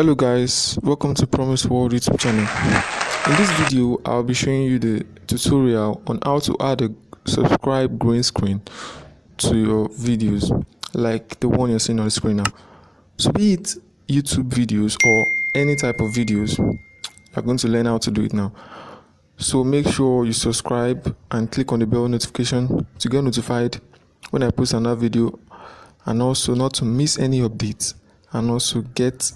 Hello guys, welcome to Promise World YouTube channel. In this video, I'll be showing you the tutorial on how to add a subscribe green screen to your videos, like the one you're seeing on the screen now. So be it YouTube videos or any type of videos, you're going to learn how to do it now. So make sure you subscribe and click on the bell notification to get notified when I post another video, and also not to miss any updates, and also get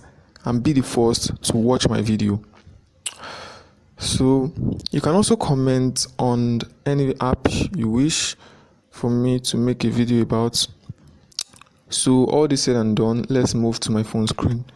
and be the first to watch my video. So you can also comment on any app you wish for me to make a video about. So all this said and done, let's move to my phone screen.